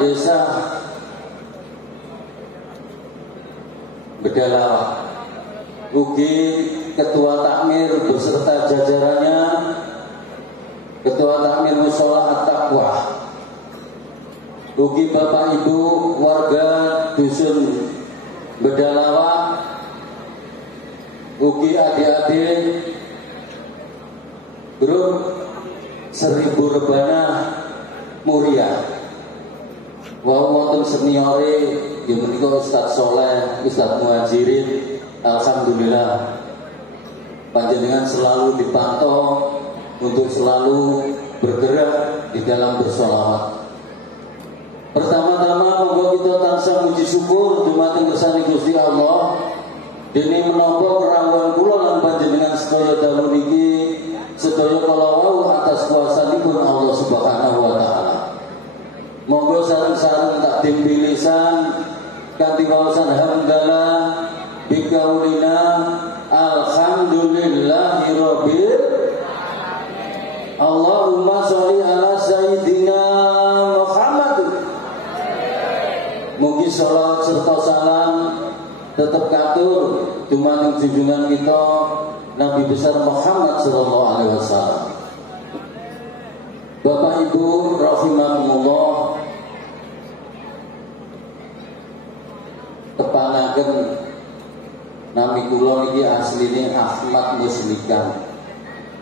Desa Bedalawa, ugi Ketua Takmir beserta jajarannya, Ketua Takmir Mushola At-Taqwa, ugi Bapak Ibu warga Dusun Bedalawa, ugi adik-adik grup 1000 Rebana Muria, wonten seniore ya menika Ustaz Soleh, Ustaz Muhajirin. Alhamdulillah panjenengan selalu dipantau untuk selalu bergerak di dalam bersolawat. Pertama-tama monggo kita tansah muji syukur dumateng kersane Gusti Allah dene menapa kerawuhan kula lan panjenengan sedaya dalu niki sedaya kala wau atas kuasanipun Allah Subhanahu wa taala. Monggo sareng-sareng takdim bilisan kanthi wawasan hamdalah bikaulina alhamdulillahirabbil alamin. Allahumma sholli ala sayyidina Muhammad. Mugi salat serta salam tetap katur dumateng junjungan kita Nabi besar Muhammad sallallahu alaihi wasallam. Bapak Ibu rahimakumullah, tepanaken nami kula niki asline Ahmad Muslikan,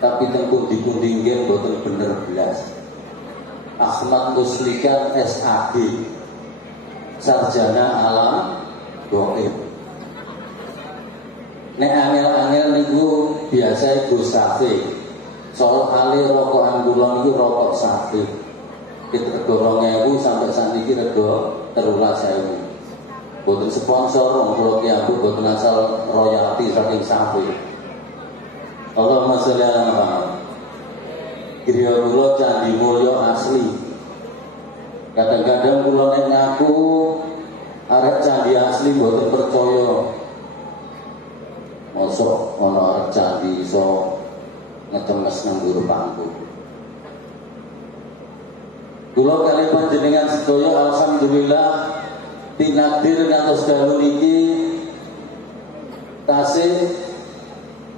tapi tengku dikundinggen boten bener belas. Ahmad Muslikan SAG, Sarjana Alam Goib. Nek angel-angel niku biasa Gus Safi. Soal hale rokokan kula niku rokok Safi. Kita rego 2000 sampai saniki rego 13.000. Boten sponsor, kula ki aku boten asal royalti saking Safi. Allahumma sholli ala Muhammad. Griya kula Candi Mulya asli. Kadang-kadang kula nek ngaku arek candi asli boten percaya. Mosok ana arek candi iso ngetemes nang guru pangku. Kula kali panjenengan sedaya alhamdulillah tinakdir ngantos dalu niki tasih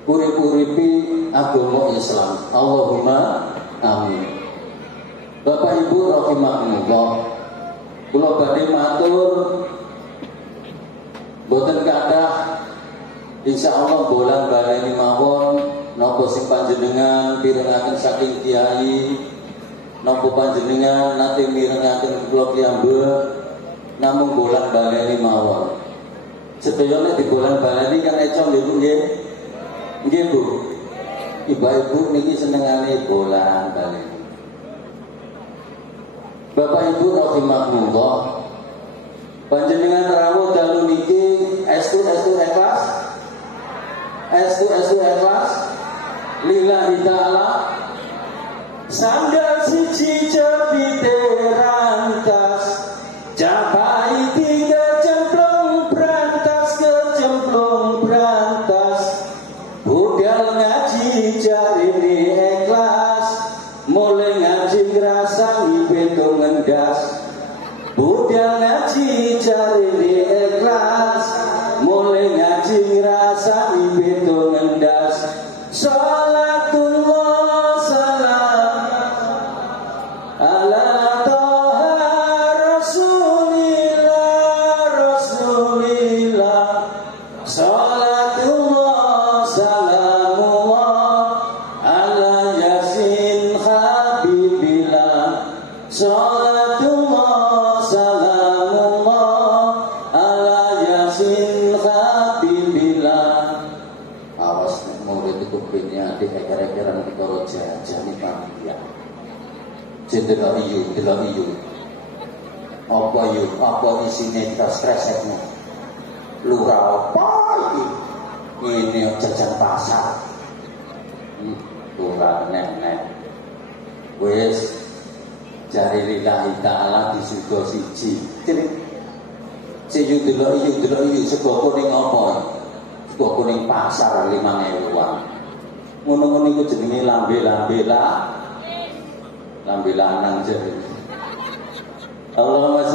urip-uripi agama Islam. Allahumma amin. Bapak Ibu rahimakumullah, kula badhe matur boten kathah insyaallah bolan baleni mawon napa sing panjenengan pirengaken saking kiai, napa panjenengan nate mirengaken kula piyambak namung bolan baleni mawon. Sedaya nek dibolan baleni kan econg nggih. Nggih Bu. Ibu niki senengane bolan baleni. Bapak Ibu rahimakumullah, panjenengan rawuh dalu niki estu ikhlas. Estu ikhlas lillahi ta'ala. Sandal siji jepite rantas, japai tiga cemplung berantas, budal ngaji jarine ikhlas, mulai ngaji ngrasani beto ngendas. Budal ngaji jarine ikhlas, mulai ngaji ngrasani beto ngendas. Salatullah salam ala toha rasulillah. Salatullah salamullah ala yasin habibillah. Salatullah salamullah ala yasin habibillah. Awas murid itu kupingnya dikeker-kekeran kita jajani panitia. Jendelok iyo. Apa isine tas kresekmu? Lurah apa iki? Ini jajan pasar. Lurah nek. Wis jari lillahi ta'ala di surga siji. Sing delok iyo sego kuning apa? Sego kuning pasar 5.000-an. Ngono-ngono iku jenenge lambe lanang jare. Allahumma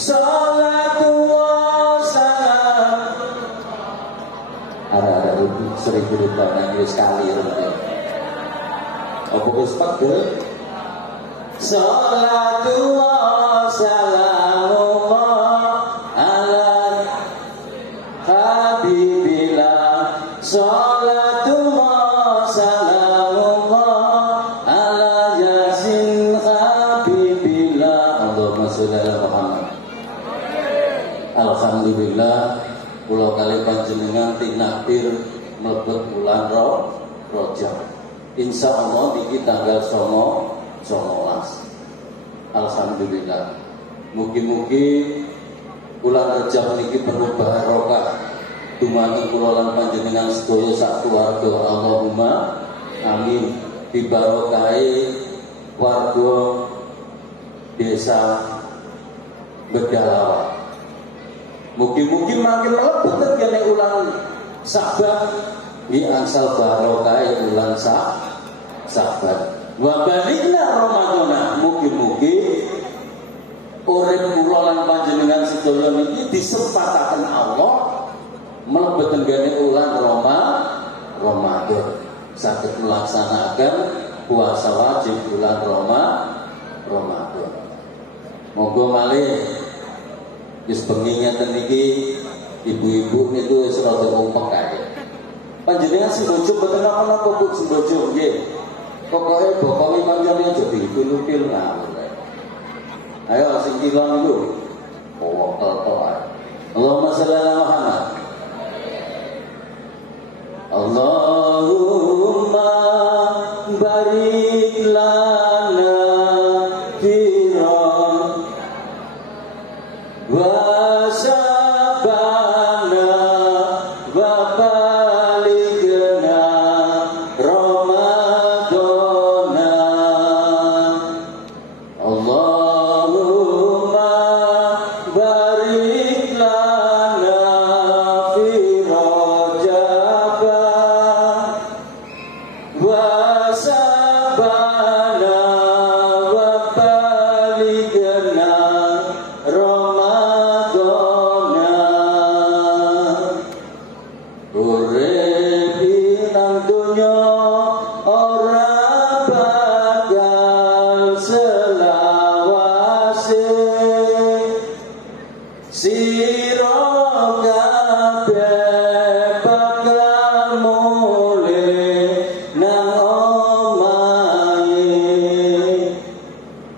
Salatu wa salam. Ada seribu tahun yang sekali ya. Apa wis pegel? Salatu wa salamullah ala habibillah. Salatu wa salamullah ala yasin habibillah. Allahumma sholli ala Muhammad. Alhamdulillah kula kali panjenengan tinakdir mlebet bulan Rajab. Insyaallah niki tanggal 19. Alhamdulillah. Mugi-mugi bulan Rajab niki penuh barokah. Dumateng kula lan panjenengan sedaya sak keluarga. Allahumma amin. Dibarokahi warga desa Bedalawa. Mugi-mugi makin mlebet tegene ulang Saban di angsal barokai ulang Saban. Wa balikna Ramadana. Mugi-mugi urip kula lan panjenengan sedaya niki disempataken Allah mlebet tenggene ulang Ramadan. Saged melaksanakan puasa wajib bulan Ramadan. Monggo malih wis bengi ngeten iki ibu-ibu niku wis rada umpek kae. Panjenengan sing bojo mboten napa-napa Bu sing bojo nggih. Pokoke bokonge pancene aja dipil-pil ngawur. Ayo sing kilon niku. Oh, tok. Allahumma sholli ala Muhammad. Allahumma barik lana fi wa sabana wa balighna Ramadana. Allahumma barik lana fi Rajab wa sabana wa balighna Ramadana. Urip nang dunya ora bakal selawase. Sira kabeh bakal mulih nang omahe.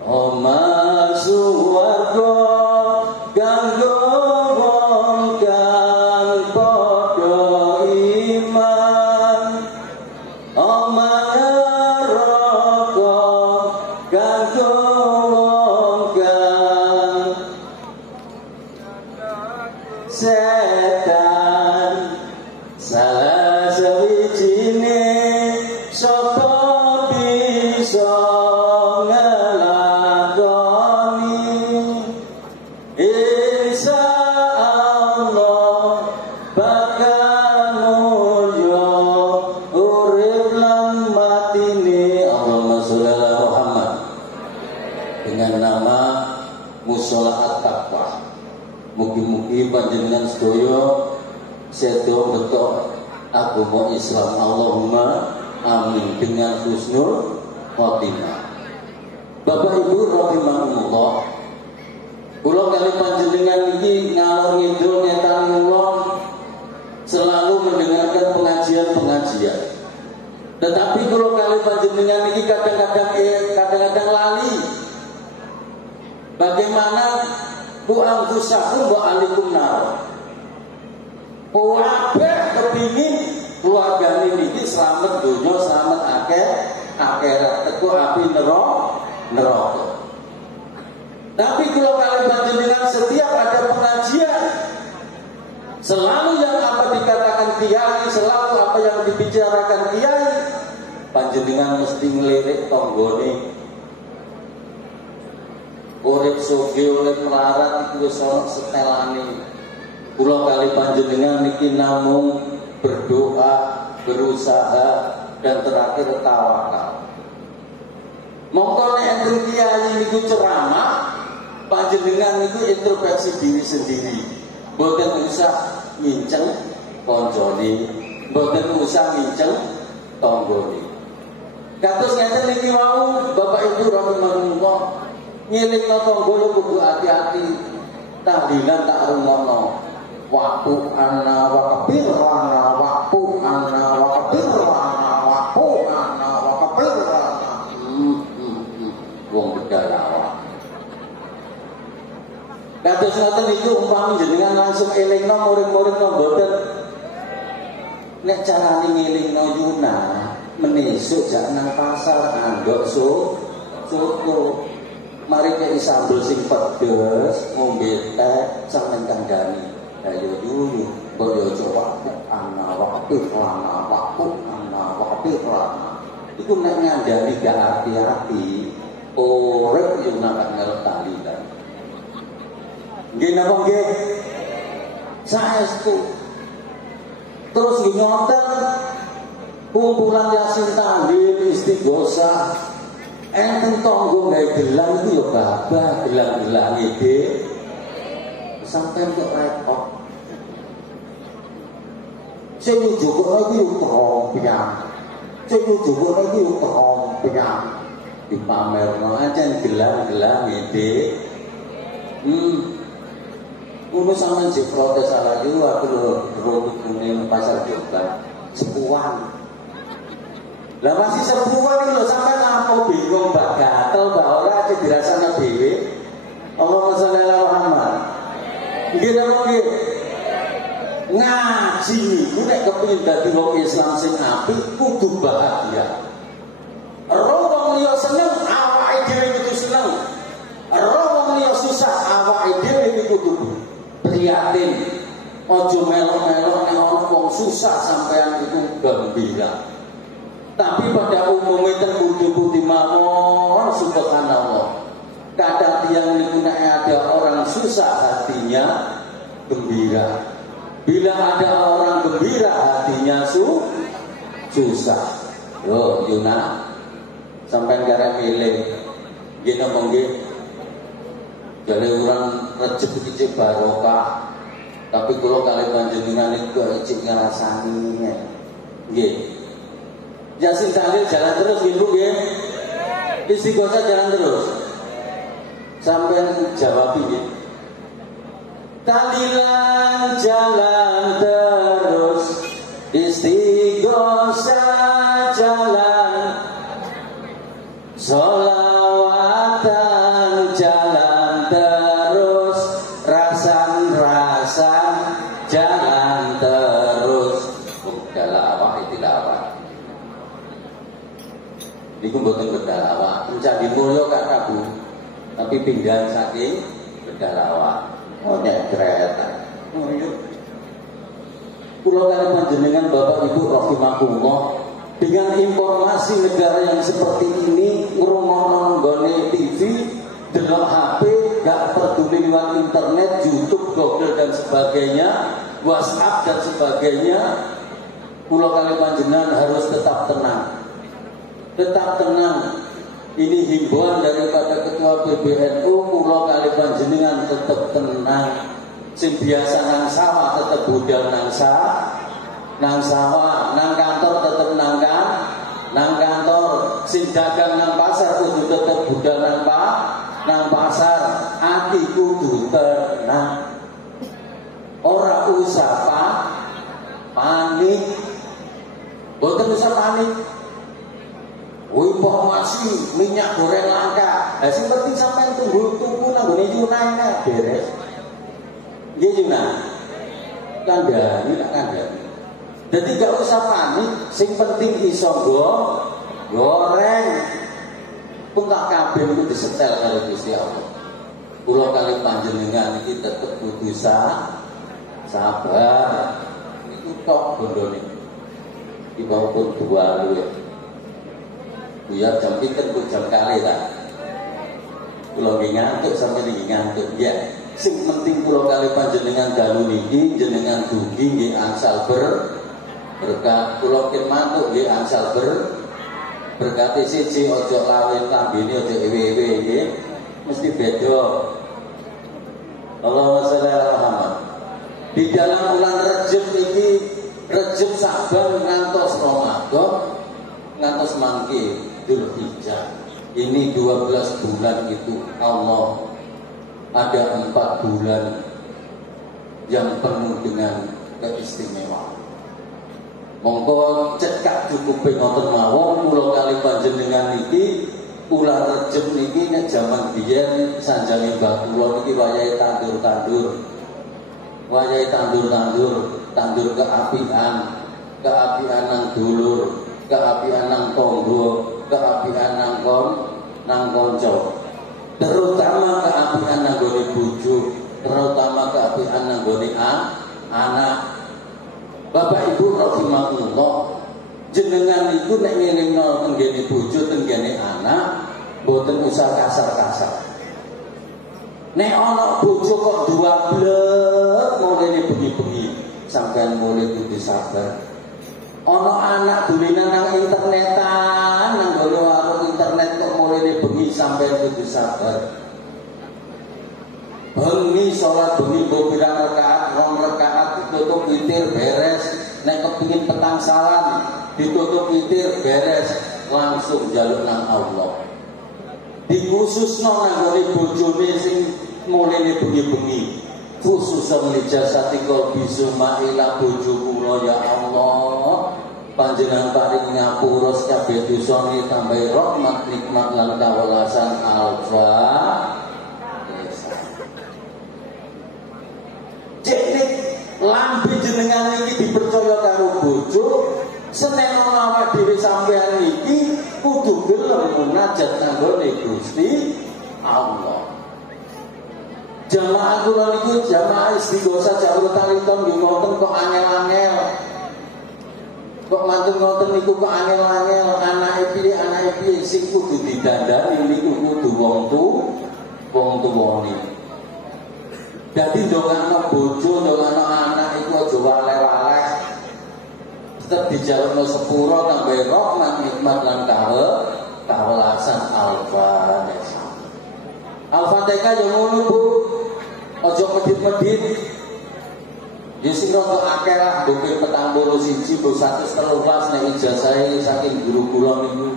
Omah swarga kanggo wong kang padha iman. Omah neraka kanggo wong kang setan. Salah sawijine sapa bisa ngelakoni. Insyaallah bakal mulya urip lan matine. Allahumma sholli ala Muhammad. Dengan nama Mushola At-Taqwa. Mugi-mugi panjenengan sedaya sedo betok agama Islam. Allahumma amin dengan husnul khotimah. Bapak Ibu rahimahumullah, kula kali panjenengan iki ngalor ngidul ngetan kula selalu mendengarkan pengajian-pengajian. Tetapi kula kali panjenengan iki kadang-kadang lali. Bagaimana ku angkusakum wa alikum nar. Kabeh kepingin keluargane niki slamet donya, slamet akhirat, teko api neraka. Tapi kalau kalian panjenengan setiap ada pengajian, selalu yang apa dikatakan kiai, selalu apa yang dibicarakan kiai, panjenengan mesti ngelirik tonggone. Urip soge oleh melarat itu soal setelane. Kula kali panjenengan niki namung berdoa, berusaha, dan terakhir tawakal. Mongko nek enten kiai niku ceramah, panjenengan itu introspeksi diri sendiri. Mboten usah nginceng koncone, mboten usah nginceng tanggane. Kados ngeten niki wau Bapak Ibu rahimahullah, nyelingno tangga yo kudu hati-hati. Tahlilan tak rumono. Waktu ana wakabir ana waktu ana wakabir ana waktu ana wakabir ana. Wong bedalawa. Kados ngoten niku umpami jenengan langsung elingno murid-murid mboten. Nek carane ngelingno Yuna, menesuk jak nang pasar andok soto. Mari kei sambel sing pedes, ngombe teh sampeyan kandhani. Ayo dulu, boyo coba ana waktu ana waktu ana waktu ana. Iku nek ngandani gak hati-hati, urip yo nang ngarep tahlilan. Nggih napa nggih? Saestu. Terus ngonten kumpulan Yasin tahlil istighosah. Enten tonggo gawe gelang iki yo babah gelang-gelang iki. Sampai untuk repot. Sing njupuk iki trompiyang. Sing njupuk iki trompiyang. Dipamerno ancen gelang-gelang iki. Ngono sampean jek protes ala iki aku lho roti kuning pasar Jombang sepuan. Lah masih sepuan iki lho sampean apa bingung Mbak gatel Mbak ora aja dirasane dhewe. Allahumma sholli ala Muhammad. Nggih napa nggih? Ngaji niku nek kepengin dadi wong Islam sing apik kudu bahagia. Ora wong liya seneng awake dhewe kudu seneng. Ora wong liya susah awake dhewe kudu prihatin. Aja melok-melok nek ana wong susah sampean itu gembira. Tapi pada umumnya terkudu mawon subhanallah. Kadang tiang niku nek ada orang susah hatinya gembira. Bila ada orang gembira hatinya susah. Yo Yuna sampai gara milih nggih napa nggih. Jare orang Rejeb iki barokah. Tapi kula kali panjenengan itu icik ngrasani nggih. Yasin tahlil jalan terus nggih nggih. Istighosah jalan terus. Sampai jawab ini. Tahlilan jalan terus, istighosah jalan, sholawatan jalan terus, rasan-rasan jalan terus. Bedalawa itu lawak. Iku mboten bedalawa. Mencandi mulya kata Bu. Tapi pinggang saking bedalawa. Oh nek kereta. Oh iya. Kula kali panjenengan Bapak Ibu rahimakumullah, dengan informasi negara yang seperti ini, ngrungokno nggone TV, delok HP, gak peduli lewat internet, YouTube, Google dan sebagainya, WhatsApp dan sebagainya. Kula kali panjenengan harus tetap tenang. Tetap tenang. Ini himbauan daripada Ketua PBNU, kula kali panjenengan tetap tenang. Sing biasa nang sawah tetap budal nang sawah, nang kantor tetap nang kantor. Sing dagang nang pasar kudu tetap budal nang pasar. Ati kudu tenang. Ora usah panik. Boten usah panik. Informasi minyak goreng langka. Lah sing penting sampean tuku nang gone Yunani beres. Nggih Yunani. Kandhani tak kandhani. Dadi gak usah panik, sing penting iso goreng. Pun tak kabeh iku disetel karo Gusti Allah. Kula kali panjenengan iki tetep kudu sabar. Iku tok bondone. Iki pun dua lu ya. Biar jam pinten ku jam kali lah. Kula ngantuk sampai niki ngantuk ya. Sing penting kula kali panjenengan dalu niki jenengan dugi nggih angsal berkat. Kula kin mantuk nggih angsal berkat siji aja lawin lambene aja ewe-ewe nggih. Mesti beda. Allahumma sholli ala Muhammad. Di dalam bulan Rejab ini, Rejab Saban ngantos Ramadan, ngantos mangke Dzulhijjah. Ini 12 bulan itu Allah ada 4 bulan yang penuh dengan keistimewaan. Monggo cekak cukup ngoten mawon kula kali panjenengan iki ulah Rejab niki nek jaman biyen sanjange mbah kula niki wayahe tandur-tandur. Wayahe tandur-tandur, tandur keapian nang dulur, keapian nang tangga, keapian nang kanca. Terutama keapian nang gone bojo, terutama keapian nang gone anak. Bapak Ibu rahimakumullah, jenengan itu nek ngiringno tenggene bojo, tenggene anak, mboten usah kasar-kasar. Nek ana bojo kok duablek mulene bengi-bengi, sampean mulai kudu sabar. Ana anak dolenan nang internetan, nang gone warung internet kok mulai bengi, sampean kudu sabar. Bengi sholat bengi pirang rakaat, 2 rakaat ditutup witir beres. Nek kepingin petang salam ditutup witir beres, langsung jaluk nang Allah. Dikhususno nang gone bojone sing mulene bengi-bengi. Khususan li jasati qalbi sumaila bojo kula ya Allah. Panjenengan paring ngapura kabeh dosane tambah rahmat nikmat lan kawelasan alfa. Cek lambe jenengan iki dipercaya karo bojo, seneng awak dhewe sampean iki kudu gelem munajat kanggone Gusti Allah. Jamaah kula niku jamaah istighosa jawur taliton nggih ngoten kok angel-angel. Kok mantun ngoten niku kok angel-angel, anake piye sing kudu didandani niku kudu wong tuwane. Dadi ndongakno bojo, ndongakno anak iku aja waleh-waleh. Tetep dijalukno sepuro tambah rahmat nikmat lan kawelasan Al-Fatihah. Al-Fatihah yo ngono Bu. Aja medhit-medhit. Ya sing rada akeh lah mungkin 41 Bu 113 nek ijazahe saking guru kula niku.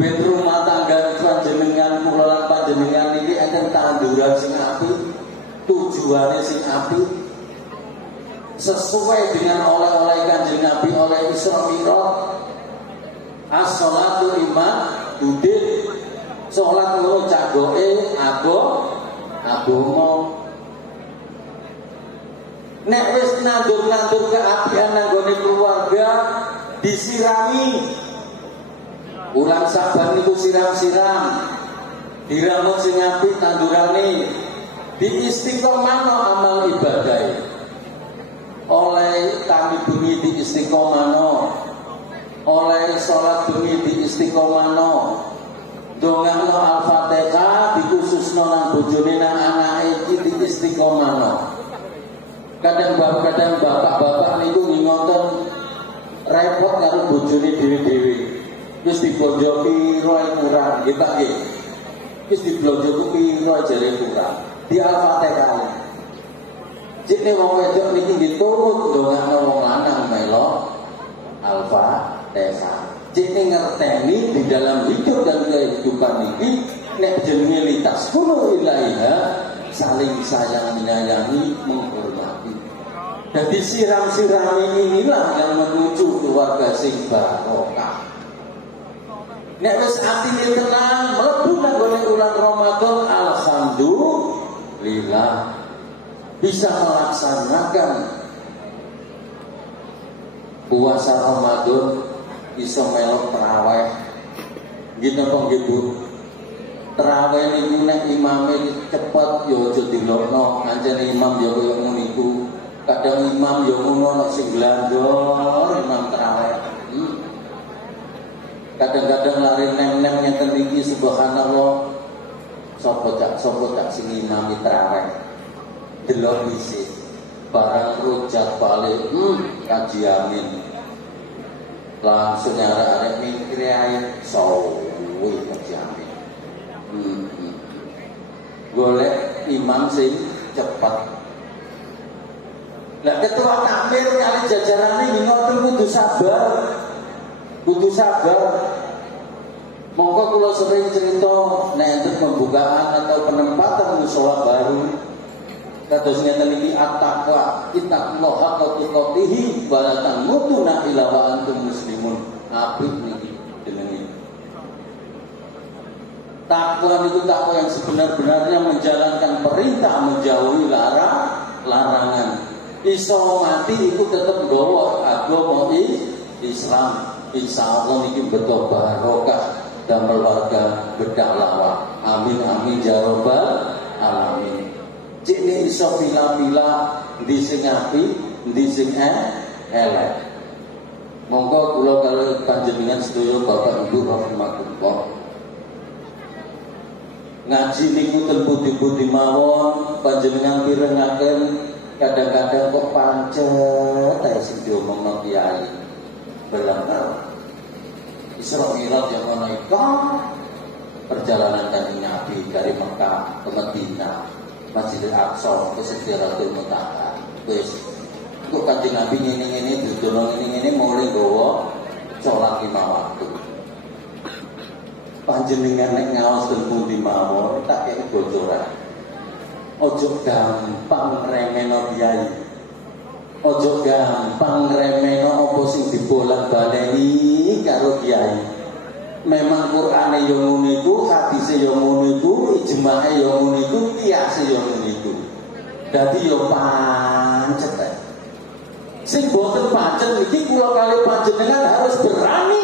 Ben rumah tangga panjenengan kula lan panjenengan niki enten tanduran sing apik, tujuane sing apik sesuai dengan oleh-oleh Kanjeng Nabi oleh Isra Mi'raj. As-sholatu imadudin, salat ngono cagoke agama. Nek wis nandur-nandur keapian nang gone keluarga disirami. Ulang Saban itu siram-siram, diramut sing apik tandurane, diistiqomahno amal ibadah. Oleh kami bengi diistiqomahno, oleh salat bengi diistiqomahno, dongakno Al-Fatihah dikhususno nang bojone nang anake iki diistiqomahno. Kadang bapak-bapak niku ngoten repot karo bojone dhewe-dhewe. Wis diblonjo piro kurang, nggih Pak nggih. Wis diblonjo piro jare kurang. Di Al-Fatihah. Jekne wong wedok niki nggih turut ndongakno wong lanang melo Al-Fatihah. Jekne ngerteni di dalam hidup dan kehidupan niki nek jenenge litas kulo ilaiha saling sayang menyayangi menghormati. Jadi siram-siram inilah yang menuju keluarga sing barokah. Nek wis atine tenang mlebu nang gone bulan Ramadan, alhamdulillah bisa melaksanakan puasa Ramadan, iso melok tarawih. Nggih napa nggih Bu? Tarawih niku nek imame cepet ya aja dilokno, ancene imam ya koyo ngono iku. Kadang imam ya ngono nek sing glandor imam tarawih. Kadang-kadang lari nem-nem ngeten iki subhanallah. Sopo cak sing imami tarawih. Delok isi barang rujak balik kaji amin. Langsung arek-arek mikir ae sawi kaji amin. Golek imam sing cepat. Lah ketua takmir kali jajaran ini ngoten kudu sabar. Kudu sabar. Monggo kula sering cerita nek pembukaan atau penempatan mushola baru. Kados ngeten iki at-taqwa, ittaqullah haqqa tuqatih wa la tamutunna illa wa antum muslimun. Apik niki jenenge. Takwa itu takwa yang sebenar-benarnya menjalankan perintah, menjauhi larangan. Iso mati itu tetap nggawa agama Islam. Insyaallah niki beto barokah dan keluarga bedah lawa. Amin amin ya rabbal alamin. Cik ini iso pila-pila di sing apik, di sing elek. Monggo kula kaliyan panjenengan sedaya Bapak Ibu rahimakumullah. Ngaji niku ten pundi-pundi mawon panjenengan pirengaken kadang-kadang kok pancet ae sing diomongno kiai. Bener. Isra Mi'raj yang ono iku perjalanan Kanjeng Nabi dari Mekah ke Madinah. Masjidil Aqsa ke Sidratul Muntaha. Wis kok Kanjeng Nabi ngene-ngene didono ngene-ngene mulai gawa salat 5 waktu. Panjenengan nek ngaos ten pundi mawon tak kei bocoran. Ojo gampang remeno kiai. Ojo gampang remeno apa sing dibolak-baleni karo kiai. Memang Qur'ane yo ngono iku, hadise yo ngono iku, ijma'e yo ngono iku, qiyase yo ngono iku. Dadi yo pancet ae. Sing boten pancet iki kula kali panjenengan harus berani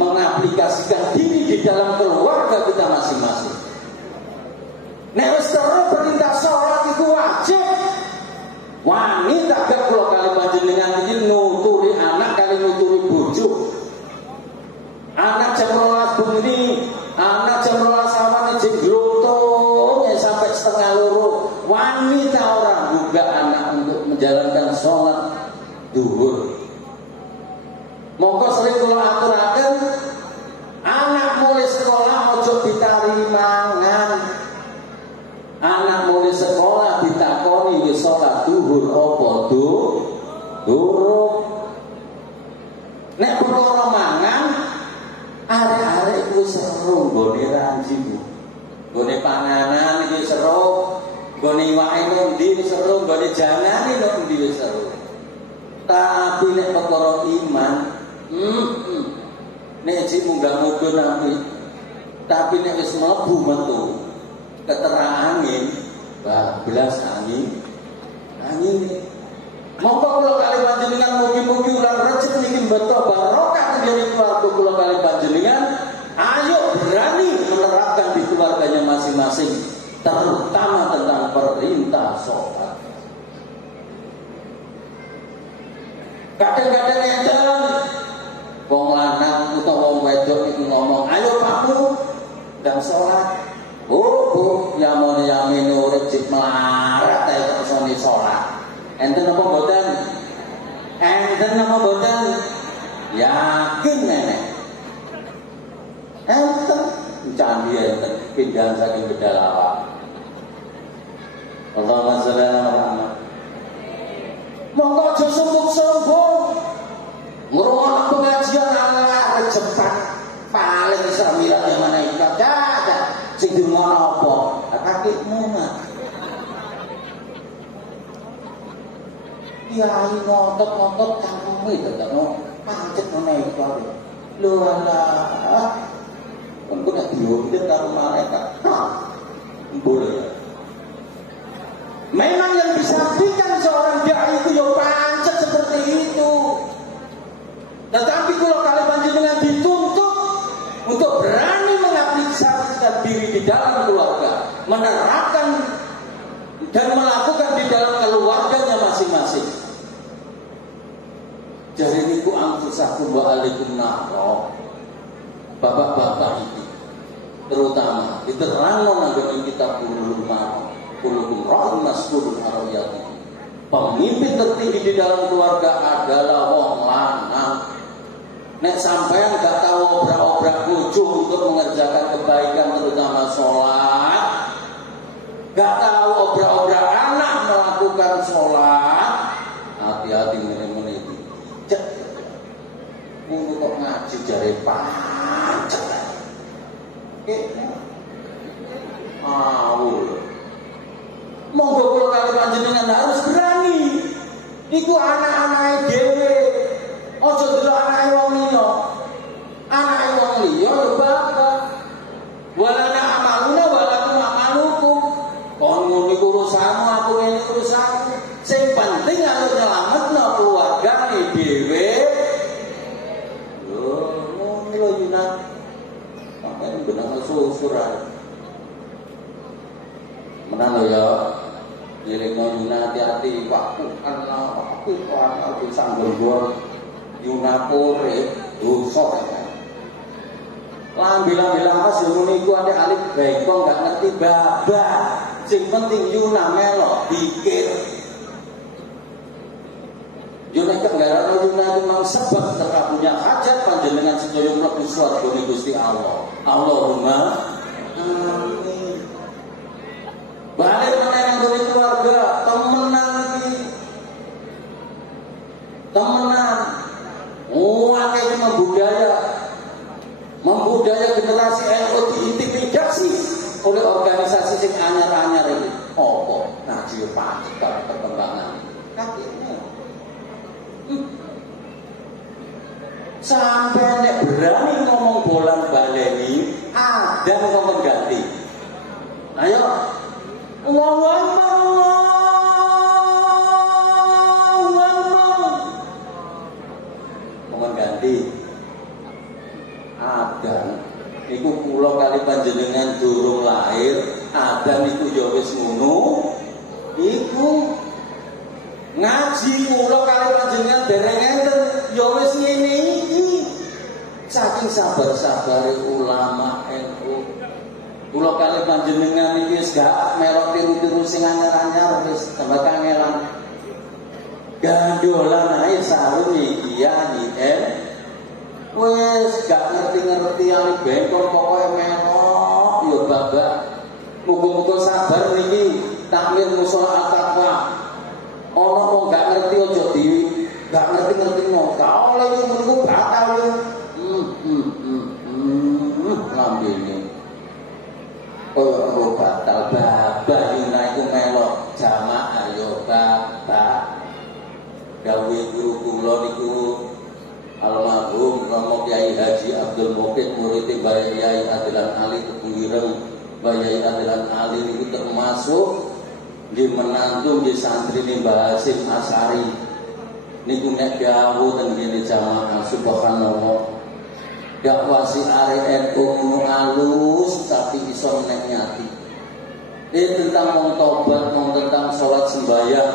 mengaplikasikan diri di dalam keluarga kita masing-masing. Nek wis karo perintah salat iku wajib. Wani tak gak kula kali panjenengan iki nuturi anak kali nuturi bojo. Anak jam 12 bengi, anak jam 12 awan jeng glotong sampai setengah loro. Wanita orang juga anak untuk menjalankan sholat duhur. Monggo sering kula aturaken anak mulai sekolah ojo ditari mangan. Anak mulai sekolah ditakoni wis sholat duhur apa durung. Nek perkara mangan arek-arek iku seru nggone ranji ku. Nggone panganan iki seru, nggone iwake ndi seru, nggone jangane ndi seru. Tapi nek perkara iman, nek sik munggah mudhun nabi. Tapi nek wis mlebu metu keterang angin, bablas angin. Monggo kula kali panjenengan mugi-mugi ulang rezeki niki beto barokah dari keluarga kula kali panjenengan. Ayo berani menerapkan di keluarganya masing-masing, terutama tentang perintah sholat. Kadang-kadang enten wong lanang utawa wong wedok iki ngomong, "Ayo Pakku dan sholat." Bu, yamin urip jek melarat ae kok iso sholat. Enten apa mboten? Enten apa mboten? Yakin nenek. Enten candi enten pindahan saking Bedalawa. Allahumma sholli ala Muhammad. Monggo aja sombong-sombong. Ngrungokno pengajian Allah cepat paling Isra Mi'raj yang mana iku dadak sing ngono apa? Kakekmu mah. Kiai ngotot-ngotot kamu itu kan pancet ngene iki kok. Lho alah. Engko nek diombe karo malaikat. Boleh. Memang yang disampaikan seorang dai itu ya pancet seperti itu. Tetapi kalau kali panjenengan dituntut untuk berani mengaplikasikan diri di dalam keluarga, menerapkan dan melakukan di dalam keluarganya masing-masing. Jadi niku anfusakum wa alaikum naro. Bapak-bapak ini terutama diterangno nang kitab Qulubul Rahim Mas'ulun Arayati. Pemimpin tertinggi di dalam keluarga adalah wong lanang. Nek sampean gak tahu obrak-obrak bojo untuk mengerjakan kebaikan terutama sholat, Gak tahu obrak-obrak anak melakukan sholat. Hati-hati ngene-ngene iki. Cek. Ngono kok ngaji jare pancet. Monggo kula kali panjenengan harus berani. Iku anak-anake dhewe. Aja delok anake wong liya. Anake wong liya yo bapak. Walana amaluna walakum amalukum. Kon ngono iku urusanmu, aku ini urusanku. Sing penting arep nyelametno keluargane dhewe. Lho, ngono lho Yuna. Sampai benar susur-suran. Menan lho ya. Ngiringno Yuna hati-hati, waktu aku sanggul gua Yuna pore dosa ya. Bilang-bilang pas yo ngono iku ade alif bengkong gak ngerti babah. Sing penting Yuna melok pikir. Yuna kenggarane Yuna itu mau sebab teka punya hajat panjenengan sedaya mlebu swarga Gusti Allah. Allahumma amin. Balik meneng dari keluarga, temenan iki. Temenan. Akeh membudaya generasi NU diintimidasi oleh organisasi sing anyar-anyar ini. Apa? Ngaji pacet perkembangan. Kakeknya. Sampai nek berani ngomong bolan baleni, ada ngomong ganti. Ayo. Ngomong ganti. Adan iku kula kali panjenengan durung lahir, adan iku ya wis ngono. Iku ngaji kula kali panjenengan dereng enten ya wis ngene iki. Saking sabar-sabare ulama NU. Kula kali panjenengan iki wis gak melok tiru-tiru sing anyar-anyar wis tambah kangelan. Gandolan ae sarung iki ya wes gak ngerti-ngerti ali bengkok pokoke melok ya babak. Muga-muga sabar niki takmir mushola at-taqwa. Ana wong gak ngerti aja di gak ngerti-ngertino. Gak oleh niku batal. Lambene. Oh batal babak Yuna iku melok jamaah yo babak. Gawe guru kula niku almarhum Romo Kyai Haji Abdul Mukid murid Bayi Kyai Adilan Ali Kebungireng. Bayi Adilan Ali itu termasuk di menantu di santri di Mbah Hasim Asari. Niku nek dawuh teng kene jamaah subhanallah. Dakwah si are NU alus tapi iso nek nyati. Tentang wong tobat, tentang salat sembahyang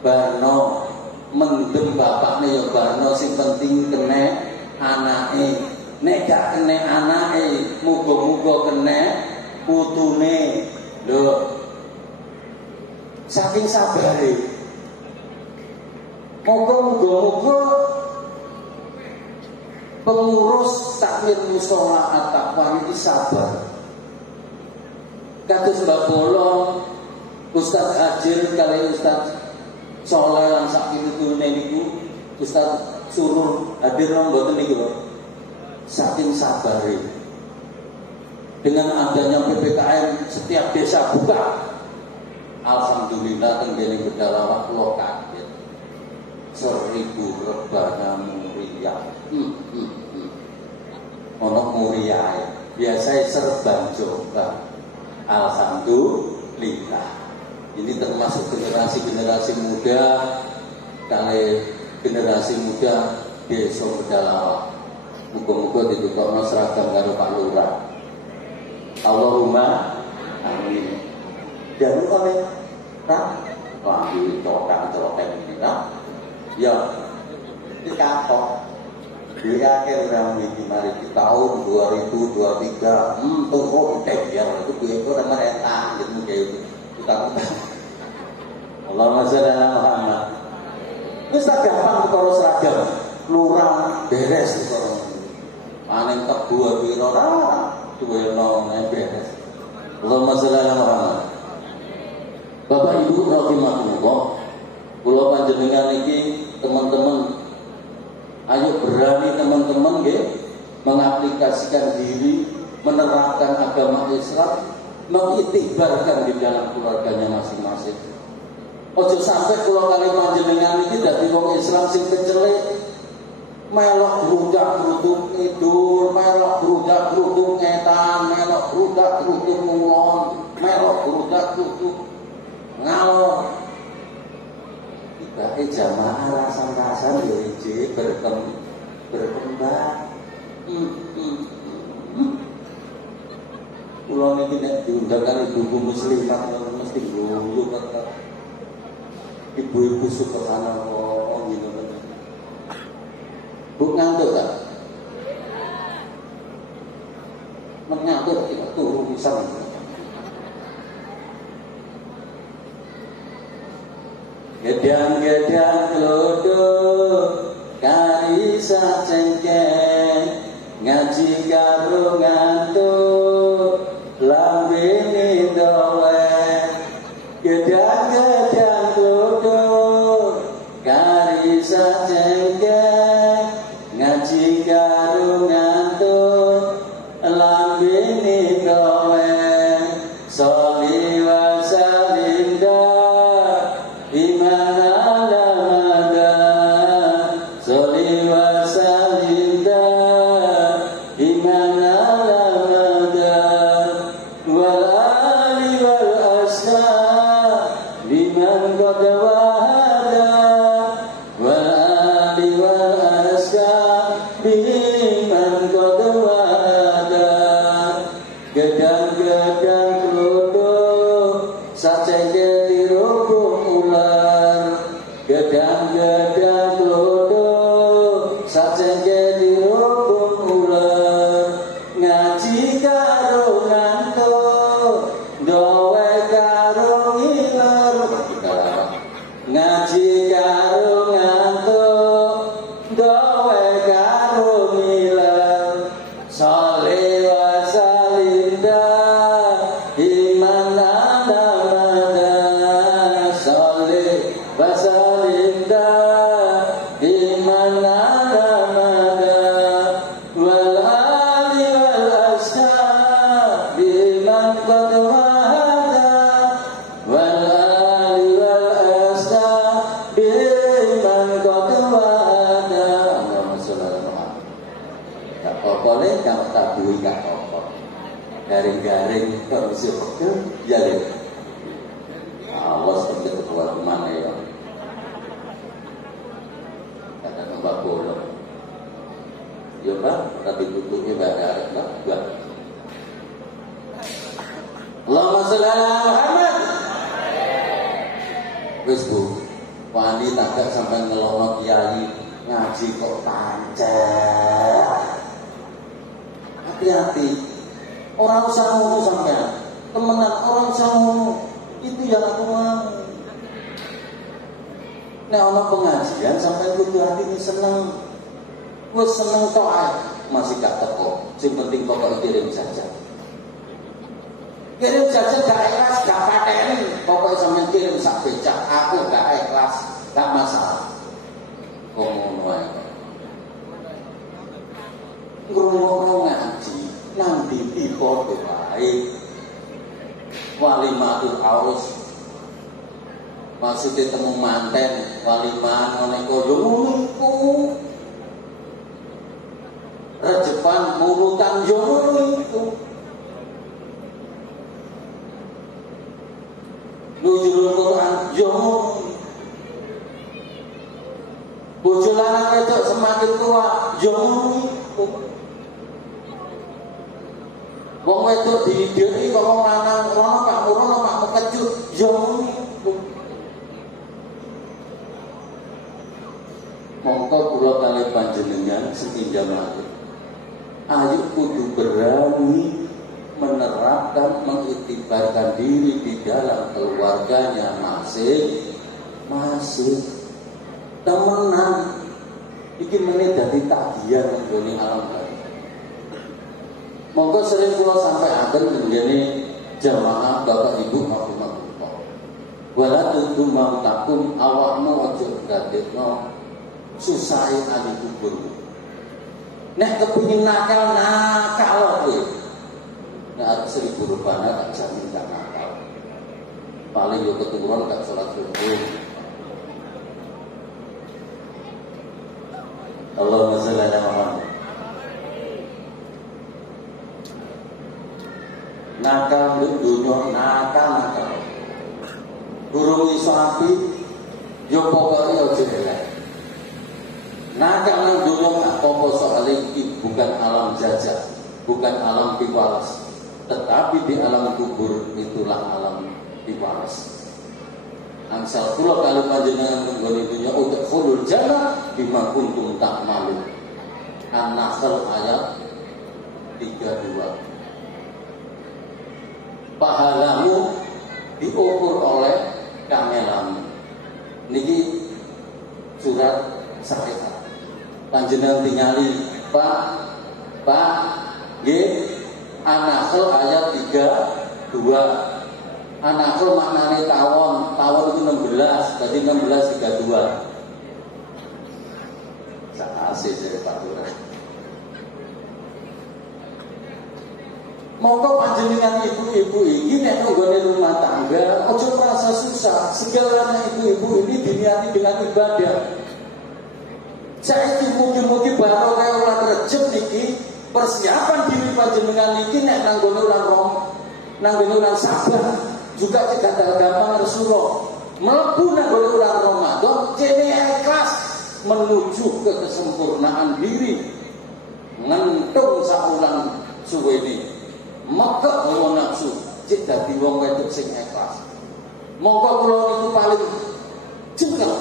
barno mendem bapakne ya barno sing penting kene anake. Nek gak kene anake, muga-muga kene putune. Lho. Saking sabare. Muga-muga pengurus takmir mushola at-taqwa iki sabar. Kados Mbak Bolong, Ustaz Hajir kali Ustaz Soleh lan sak pitutune niku Ustaz suruh hadir nang mboten niku. Saking sabare. Dengan adanya PPKM setiap desa buka. Alhamdulillah tenggene Bedalawah kula kaget. 1000 rebana muriah. Ono muriah. Biasa serban coba. Alhamdulillah. Ini termasuk generasi-generasi muda kali generasi muda desa Bedalawah. Muga-muga ditukokno seragam karo Pak Lurah. Allahumma amin. Jangan oleh tak lagi cokan-cokan ini tak. Ya, dikatok. Di akhir ini mari di tahun 2023 turun biar itu gue orang merentang gitu kayak utang. Allahumma sholli ala Muhammad. Wis tak gampang perkara seragam. Lurah beres perkara. Panen tebu piro ora duweno beres. Allahumma sholli ala Muhammad. Bapak Ibu rahimakumullah, kula panjenengan iki teman-teman, ayo berani teman-teman nggih mengaplikasikan diri, menerapkan agama Islam, mengiktibarkan di dalam keluarganya masing-masing. Ojo sampai kula kali panjenengan iki dadi wong Islam sing kecelek, melok brudak-bruduk ngidul, melok brudak-bruduk ngetan, melok brudak-bruduk ngulon, melok brudak-bruduk ngalor. Ibahe jamaah rasan-rasan ya berkembang. Kula niki nek diundang kan ibu-ibu muslimah mesti guyu kata ibu-ibu subhanallah gitu kan. Bu ngantuk tak? Mengantuk kita turu pisan. Gedang-gedang klodo kari sacengkeng ngaji karo ngantuk lambene dowe. Gedang-gedang klodo kari sacengkeng ngaji karo ngantuk lambene dowe. Sholli wa sallim iman alamada, sholli wa sallim iman alamada, wal ali wal asna liman qad wahada, wal ali wal asna liman qad wahada. Gedang-gedang klodo sacengke dirubung ular, gedang-gedang klodo sacengke dirubung ular. Ngaji karo ngantuk dowe karo ngiler, ngaji karo ngantuk dowe karo ngiler. Sholli wa sallim iman alamada, sholli wa sallim iman alamada, wal ali wal asna biman qad wahada, wal ali wal asna biman qad wahada. Allahumma sholli ala Muhammad. Gak apa-apa nih, gak tabui gak apa-apa. Garing-garing kok bisa betul ya deh. Awas sampai keluar kemana ya? Kata Mbak Bolo. Ya Pak, tapi tutupnya gak ada Pak. Allahumma sholli ala Muhammad. Wis Bu, wani tak sampai ngelono kiai ngaji kok pancet. Hati-hati. Orang usah ngono sampean. Temenan orang usah ngono. Itu yang aku mau. Nek ana pengajian sampean kudu atine seneng. Wis seneng tok ae, masih gak teko. Sing penting pokok kirim saja. Kirim saja gak ikhlas, gak pateni. Pokoknya sampean kirim sak becak, aku gak ikhlas, gak masalah. Kok ngono ae. Ngurung ngaji nang di foto wae. Walimatul aus. Maksudnya temu manten, walimah ngene koyo ngono. Rejepan mulutan yo ngono iku. Nuzulul Quran yo ngono. Bojo lanang wedok semakin tua yo ngono iku. Wong wedok diideni kok wong lanang rono Pak Murono Pak Mekejut yo ngono iku. Mongko kula kali panjenengan setinjam mati. Ayo kudu berani menerapkan, mengiktibarkan diri di dalam keluarganya masing-masing. Temenan iki meneh dadi tagihan nggone alam bawah. Monggo sering kula sampaiaken ngene jamaah Bapak Ibu rahimakumullah. Wala tutu mautakum awakmu aja dadekno susahe ahli kubur. Nek kepengin nakal kowe. Nek arep 1000 rupiah tak jamin gak nakal. Paling yo keturun gak salat subuh. Allahumma shalli ala Muhammad. Nakal dunya nakal. Durung iso api, yo pokoke aja elek. Nakal nang dunya gak apa-apa soal iki bukan alam jajah, bukan alam piwalas. Tetapi di alam kubur itulah alam piwalas. Angsal kula kali panjenengan menggoni dunya udkhulul jannah bima kuntum ta'malun. An-Nahl ayat 32. Pahalamu diukur oleh kamelamu. Niki surat syariat. Panjenengan tingali, Pak, nggih, An-Nahl ayat 32. An-Nahl maknane tawon itu 16, berarti 16 32. Sakase jare Pak Lurah. Monggo panjenengan ibu-ibu ini nek nggone rumah tangga aja merasa susah. Segalanya ibu-ibu ini diniati dengan ibadah. Saiki mugi-mugi barokah ulah rejeb niki persiapan diri panjenengan niki nek nanggone ulang sabar juga tidak gampang Rasulullah. Mlebu nanggone ulang Ramadan kene ikhlas menuju ke kesempurnaan diri. Ngentung saulan suwene. Maka hawa nafsu cek dadi wong wedok sing ikhlas. Monggo kula niku paling jengkel,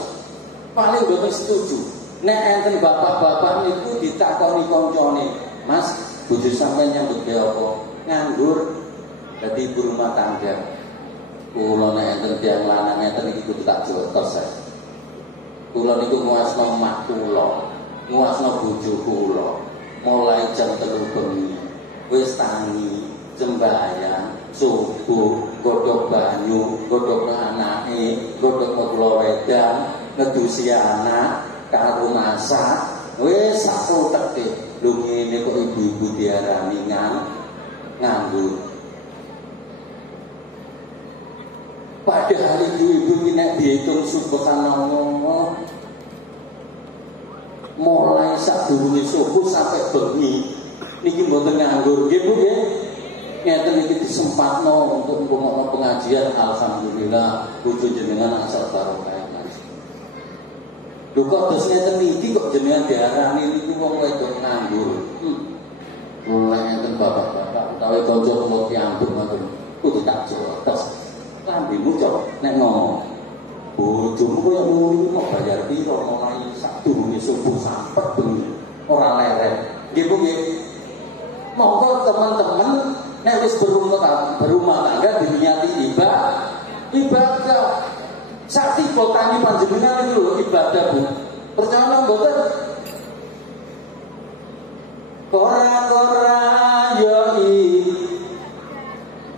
paling mboten setuju. Nek enten bapak-bapak niku ditakoni kancane, "Mas, bojo sampeyan nyambut gawe apa?" Nganggur dadi ibu rumah tangga. Kula nek enten tiyang lanang enten iki kudu tak jotos saya. Kula niku nguasno mak kula, nguasno bojo kula. Mulai jam 3 bengi wis tangi sembahyang subuh godhog banyu godhog anake godhog kula wedang ngedusi anak karo masak wis sakuteke lho ngene kok ibu-ibu diarani nganggur. Padahal ibu-ibu ini nek dihitung subhanallah mulai sadurunge subuh sampai bengi niki mboten nganggur nggih Bu nggih. Ngeten iki disempatno untuk ngomongno pengajian alhamdulillah bojo jenengan asal barokah. Lho kok dos ngeten iki kok jenengan diarani niku wong wedok nganggur. Mulai ngeten bapak-bapak utawi kanca kula piambuk ngoten kudu tak jotos. Lambemu cok nek ngomong bojomu koyo ngono kok bayar piro mulai sadurunge subuh sampai bengi ora leren. Nggih Bu nggih. Monggo teman-teman nek wis berumah tangga diniati ibadah. Sak tiba tangi panjenengan itu lho ibadah Bu. Percaya mboten? Kora yoi.